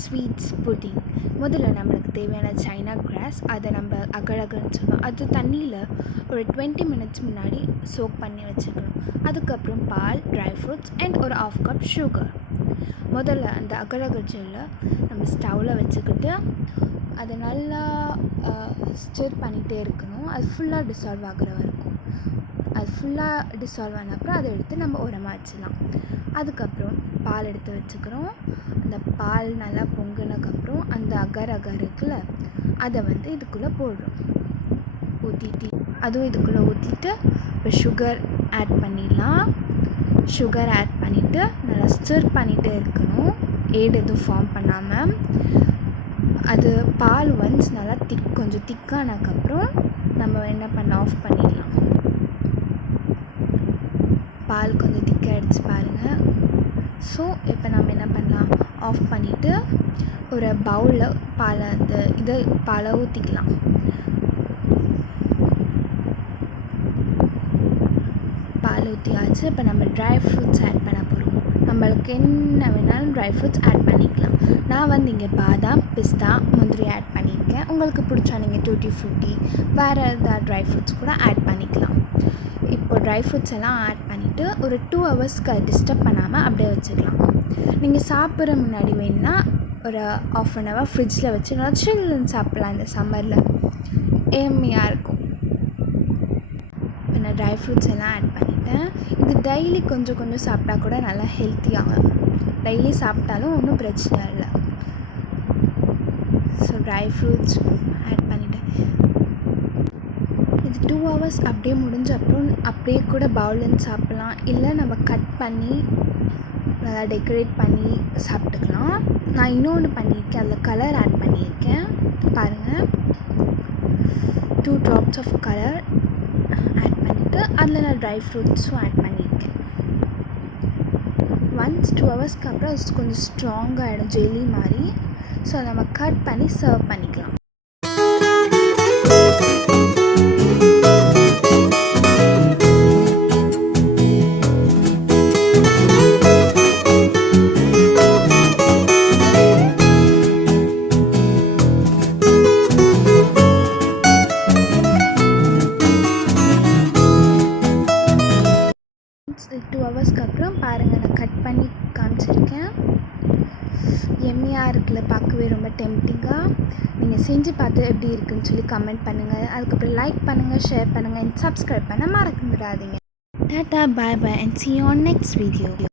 Sweets pudding. முதல்ல நம்மளுக்கு தேவையான சைனா கிராஸ், அதை நம்ம அகழகன்னு சொல்லுவோம். அது தண்ணியில் ஒரு 20 minutes முன்னாடி சோக் பண்ணி வச்சுக்கணும். அதுக்கப்புறம் பால், ட்ரை ஃப்ரூட்ஸ் அண்ட் ஒரு 1/2 cup சுகர். முதல்ல அந்த அகழகர் ஜெல்லை நம்ம ஸ்டவ்வில் வச்சுக்கிட்டு அதை நல்லா ஸ்டிர் பண்ணிகிட்டே இருக்கணும். அது ஃபுல்லாக டிசால்வ் ஆகிற வரைக்கும். அது ஃபுல்லாக டிசால்வ் ஆன அப்புறம் அதை எடுத்து நம்ம ஓரமாக வச்சிடலாம். அதுக்கப்புறம் பால் எடுத்து வச்சுக்கிறோம். அந்த பால் நல்லா பொங்கினதுக்கப்புறம் அந்த அகர் இருக்குல்ல, அதை இதுக்குள்ளே போடுறோம். அதுவும் இதுக்குள்ளே ஊற்றிட்டு இப்போ சுகர் ஆட் பண்ணிடலாம். சுகர் ஆட் பண்ணிவிட்டு நல்லா ஸ்டிர் பண்ணிகிட்டே இருக்கணும், ஏடு எதுவும் ஃபார்ம் பண்ணாமல். அது பால் ஒன்ஸ் நல்லா கொஞ்சம் திக்கானதுக்கப்புறம் நம்ம என்ன பண்ணலாம், ஆஃப் பண்ணிடலாம். பால் கொஞ்சம் திக்காகிடுச்சு பாருங்கள். ஸோ இப்போ நம்ம என்ன பண்ணலாம், ஆஃப் பண்ணிவிட்டு ஒரு பவுலில் பாலை ஊற்றிக்கலாம். பால் ஊற்றியாச்சு. இப்போ நம்ம ட்ரை ஃப்ரூட்ஸ் ஆட் பண்ண போகிறோம். நம்மளுக்கு என்ன வேணாலும் ட்ரை ஃப்ரூட்ஸ் ஆட் பண்ணிக்கலாம். நான் இங்கே பாதாம், பிஸ்தா, முந்திரி ஆட் பண்ணியிருக்கேன். உங்களுக்கு பிடிச்சா நீங்கள் டூட்டி ஃப்ரூட்டி வேறு ஏதாவது ட்ரை ஃப்ரூட்ஸ் கூட ஆட் பண்ணிக்கலாம். இப்போ ட்ரை ஃப்ரூட்ஸ் எல்லாம் ஆட் பண்ணிவிட்டு ஒரு 2 hours டிஸ்டர்ப் பண்ணாமல் அப்படியே வச்சுக்கலாம். நீங்கள் சாப்பிட்ற முன்னாடி வேணுன்னா ஒரு 1/2 hour ஃப்ரிட்ஜில் வச்சு நல்லா சில்லுன்னு சாப்பிட்லாம். இந்த சம்மரில் ஏம்மையாக இருக்கும். இப்போ நான் ட்ரை ஃப்ரூட்ஸ் எல்லாம் ஆட் பண்ணிட்டேன். இது டெய்லி கொஞ்சம் கொஞ்சம் சாப்பிட்டா கூட நல்லா ஹெல்த்தியாகும். டெய்லி சாப்பிட்டாலும் ஒன்றும் பிரச்சனை இல்லை. ஸோ ட்ரை ஃப்ரூட்ஸ் ஆட் பண்ணிட்டேன். இது 2 hours அப்படியே முடிஞ்ச அப்புறம் அப்படியே கூட பவுலில் சாப்பிட்லாம். இல்லை நம்ம கட் பண்ணி நல்லா டெக்கரேட் பண்ணி சாப்பிட்டுக்கலாம். நான் இன்னொன்று பண்ணியிருக்கேன், அதில் கலர் ஆட் பண்ணியிருக்கேன் பாருங்கள். 2 drops ஆஃப் கலர் ஆட் பண்ணிவிட்டு அதில் நான் ட்ரை ஃப்ரூட்ஸும் ஆட் பண்ணியிருக்கேன். ஒன்ஸ் 2 hours அப்புறம் அது கொஞ்சம் ஸ்ட்ராங்காகிடும், ஜெல்லி மாதிரி. ஸோ நம்ம கட் பண்ணி சர்வ் பண்ணிக்கலாம். டூ ஹவர்ஸ்க்கு அப்புறம் பாருங்கள், நான் கட் பண்ணி காமிச்சிருக்கேன். எம்மையாக இருக்குல்ல, பார்க்கவே ரொம்ப டெம்ப்டிங்காக. நீங்கள் செஞ்சு பார்த்து எப்படி இருக்குன்னு சொல்லி கமெண்ட் பண்ணுங்கள். அதுக்கப்புறம் லைக் பண்ணுங்கள், ஷேர் பண்ணுங்கள் அண்ட் சப்ஸ்கிரைப் பண்ண மறந்துடாதீங்க. Tata, bye bye and see you on next video.